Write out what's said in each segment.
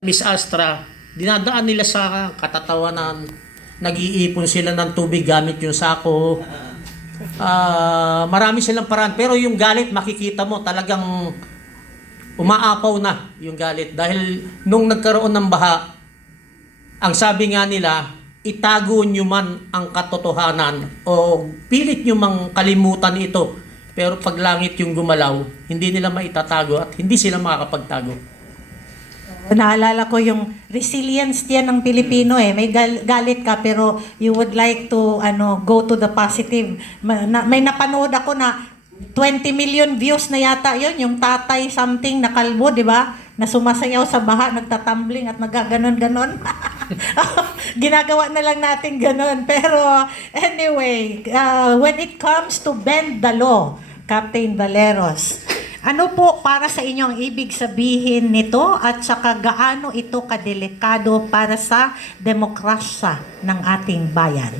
Miss Astra, dinadaan nila sa katatawanan, nag-iipon sila ng tubig gamit yung sako. Marami silang paraan, pero yung galit makikita mo talagang umaapaw na yung galit dahil nung nagkaroon ng baha, ang sabi nga nila, itago nyo man ang katotohanan o pilit nyo mang kalimutan ito, pero pag langit yung gumalaw, hindi nila maitatago at hindi sila makakapagtago. Naalala ko yung resilience yan ng Pilipino eh. May galit ka pero you would like to go to the positive. May napanood ako na 20 million views na yata yun. Yung tatay something na kalbo, di ba? Na sumasayaw sa baha, nagtatumbling at nagaganon-ganon. Ginagawa na lang natin ganon. Pero anyway, when it comes to bend the law, Captain Valeros, ano po para sa inyo ang ibig sabihin nito at saka gaano ito kadelikado para sa demokrasya ng ating bayan?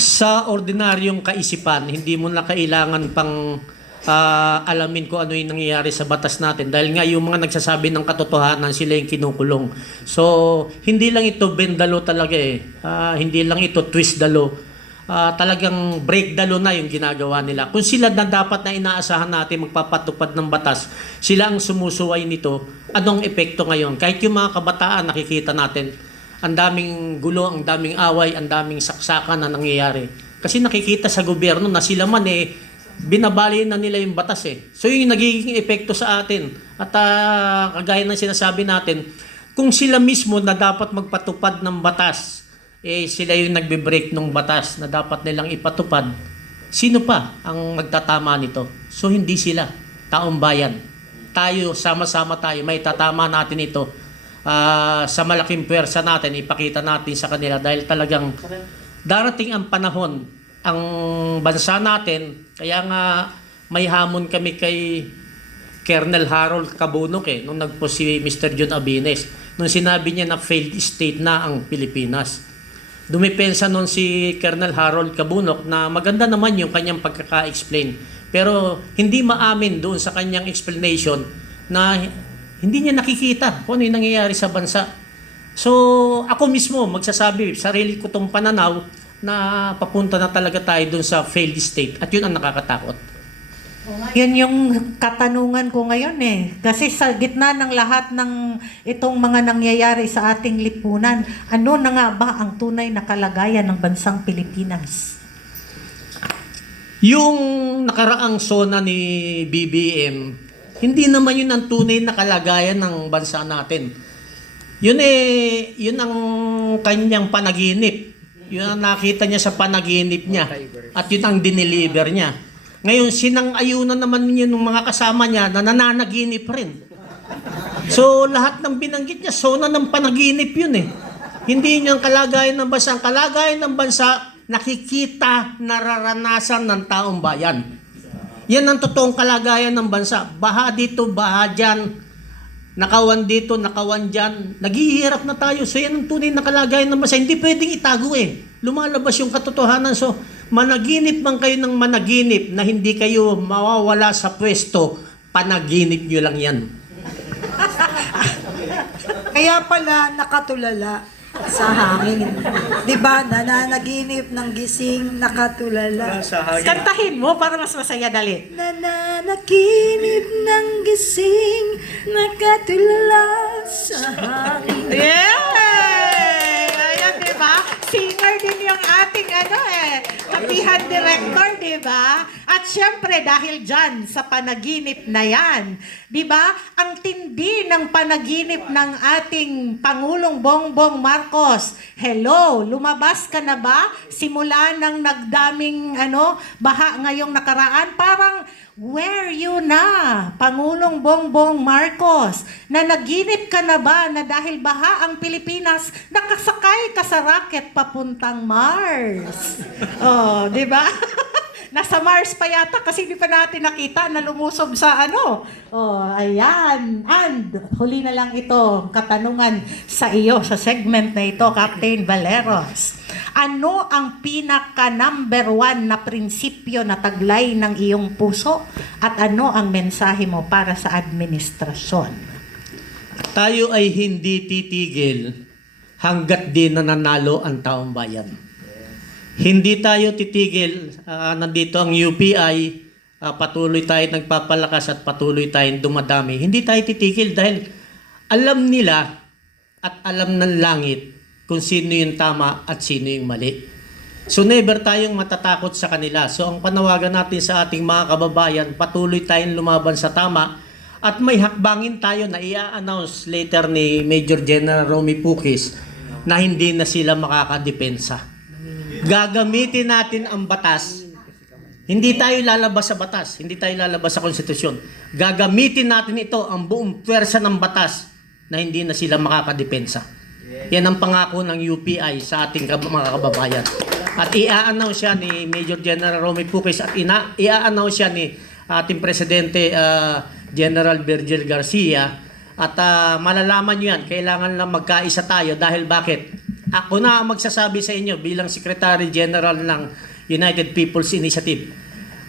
Sa ordinaryong kaisipan, hindi mo na kailangan pang alamin kung ano yung nangyayari sa batas natin. Dahil nga yung mga nagsasabi ng katotohanan, sila yung kinukulong. So, hindi lang ito bend the law talaga eh. Hindi lang ito twist the law. Talagang break the law na yung ginagawa nila. Kung sila na dapat na inaasahan natin magpapatupad ng batas, sila ang sumusuway nito, anong epekto ngayon? Kahit yung mga kabataan, nakikita natin, ang daming gulo, ang daming away, ang daming saksakan na nangyayari. Kasi nakikita sa gobyerno na sila man binabali na nila yung batas eh. So yung nagiging epekto sa atin. At kagaya ng sinasabi natin, kung sila mismo na dapat magpatupad ng batas, sila yung nagbe-break ng batas na dapat nilang ipatupad, sino pa ang magtatama nito? So hindi sila, taong bayan. Tayo, sama-sama tayo, may tatama natin ito sa malaking pwersa natin, ipakita natin sa kanila dahil talagang darating ang panahon, ang bansa natin, kaya nga may hamon kami kay Colonel Harold Cabunok nung nagpo si Mr. John Abines, nung sinabi niya na failed state na ang Pilipinas. Dumipensa nun si Colonel Harold Cabunok na maganda naman yung kanyang pagkaka-explain. Pero hindi maamin doon sa kanyang explanation na hindi niya nakikita kung ano yung nangyayari sa bansa. So ako mismo magsasabi, sarili ko tong pananaw na papunta na talaga tayo doon sa failed state at yun ang nakakatakot. Yun yung katanungan ko ngayon eh. Kasi sa gitna ng lahat ng itong mga nangyayari sa ating lipunan, ano na nga ba ang tunay na kalagayan ng bansang Pilipinas? Yung nakaraang SONA ni BBM, hindi naman yun ang tunay na kalagayan ng bansa natin. Yun yun ang kanyang panaginip. Yun ang nakita niya sa panaginip niya. At yun ang dineliver niya. Ngayon, sinang-ayunan naman niya ng mga kasama niya na nananaginip rin. So, lahat ng binanggit niya, SONA ng panaginip yun eh. Hindi yun ang kalagayan ng bansa. Ang kalagayan ng bansa, nakikita, nararanasan ng taong bayan. Yan ang totoong kalagayan ng bansa. Baha dito, baha dyan. Nakawan dito, nakawan dyan. Naghihirap na tayo. So, yan ang tunay na kalagayan ng bansa. Hindi pwedeng itago eh. Lumalabas yung katotohanan. So, managinip man kayo ng managinip na hindi kayo mawawala sa pwesto, panaginip nyo lang yan. Kaya pala nakatulala sa hangin. Di ba? Nananaginip ng gising, nakatulala. Kantahin mo para mas masaya, dali. Nananaginip ng gising, nakatulala sa hangin. Yay! Ayan, di ba? Singer din yung ating kapihan director, di ba? At syempre, dahil dyan, sa panaginip na yan, di ba? Ang tindi ng panaginip ng ating Pangulong Bongbong Marcos. Hello, lumabas ka na ba? Simula ng nagdaming baha ngayong nakaraan, parang where you na, Pangulong Bongbong Marcos? Nanaginip ka na ba na dahil baha ang Pilipinas, nakasakay ka sa rocket papuntang Mars? Oh, di ba? Nasa Mars pa yata kasi hindi pa natin nakita na lumusob sa Oh, ayan. And huli na lang ito, katanungan sa iyo sa segment na ito, Captain Valeros. Ano ang pinaka number 1 na prinsipyo na taglay ng iyong puso at ano ang mensahe mo para sa administrasyon? tayo ay hindi titigil hanggat di nananalo ang taong bayan. Hindi tayo titigil, nandito ang UPI, patuloy tayo nagpapalakas at patuloy tayong dumadami. Hindi tayo titigil dahil alam nila at alam ng langit kung sino yung tama at sino yung mali. So never tayong matatakot sa kanila. So ang panawagan natin sa ating mga kababayan, patuloy tayong lumaban sa tama at may hakbangin tayo na i-announce later ni Major General Romy Pukis na hindi na sila makakadepensa. Gagamitin natin ang batas. Hindi tayo lalabas sa batas, hindi tayo lalabas sa konstitusyon. Gagamitin natin ito, ang buong pwersa ng batas na hindi na sila makakadepensa. Yan ang pangako ng UPI sa ating mga kababayan. At i-announce siya ni Major General Romy Pukis at i-announce siya ni ating Presidente General Virgil Garcia. At malalaman nyo yan, kailangan lang magkaisa tayo dahil bakit? Ako na ang magsasabi sa inyo bilang Secretary General ng United People's Initiative.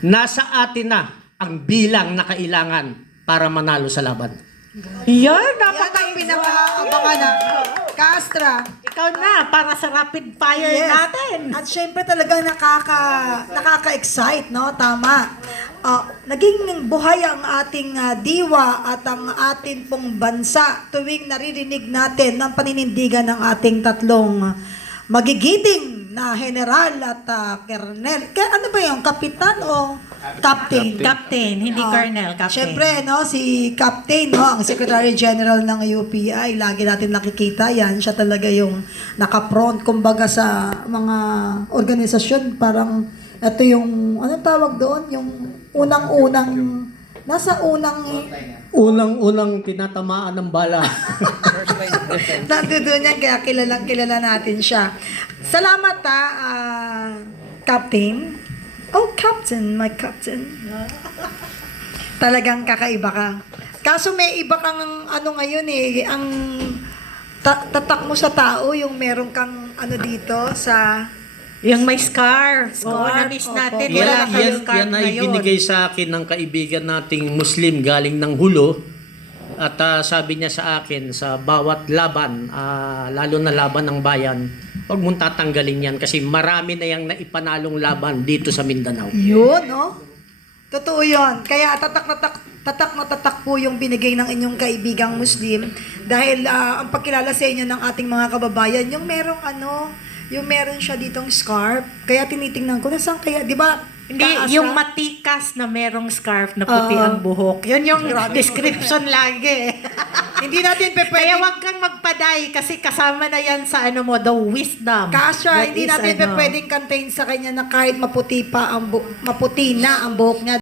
Nasa atin na ang bilang na kailangan para manalo sa laban. Yan, Yan ang napaka-exciting. pinaka-abangan na. Kaastra. Ikaw na, para sa rapid fire Yes. natin. At syempre talagang nakaka-excite, no? Tama. Naging buhay ang ating diwa at ang ating pong bansa tuwing naririnig natin ng paninindigan ng ating tatlong magigiting na general at colonel. Ano ba yung kapitan o captain? Captain, hindi colonel, captain. Siyempre, no, si Captain, no, ang Secretary General ng UPI, lagi natin nakikita yan. Siya talaga yung naka-front, kumbaga sa mga organisasyon, parang ito yung, anong tawag doon? Yung unang-unang, nasa Unang-unang tinatamaan ng bala. nandun yan, kaya kilala natin siya. Salamat Captain. Oh, Captain, my Captain. Talagang kakaiba ka. Kaso may iba kang ano ngayon ang tatak mo sa tao, yung meron kang ano dito sa... Yung may scarf. Oo, Scarf, na-miss opo. natin. Wala Wala na na kayong yan scarf ay ngayon. binigay sa akin ng kaibigan nating Muslim galing ng Hulo. At sabi niya sa akin, sa bawat laban, lalo na laban ng bayan, huwag mong tatanggalin yan kasi marami na yung naipanalong laban dito sa Mindanao. Yun, no? Totoo yun. Kaya tatak na tatak po yung binigay ng inyong kaibigang Muslim dahil ang pagkilala sa inyo ng ating mga kababayan, yung merong yung meron siya ditong scarf. Kaya tinitingnan ko, nasaan kaya, di ba? Hindi, Kaasa? yung matikas na merong scarf na puti ang buhok. Yun yung description lagi. Hindi natin Kaya pwedeng... wag kang magpaday kasi kasama na yan sa ano mo, the wisdom. Kasha, That hindi is, natin pwedeng kantayin sa kanya na kahit maputi na ang buhok niya,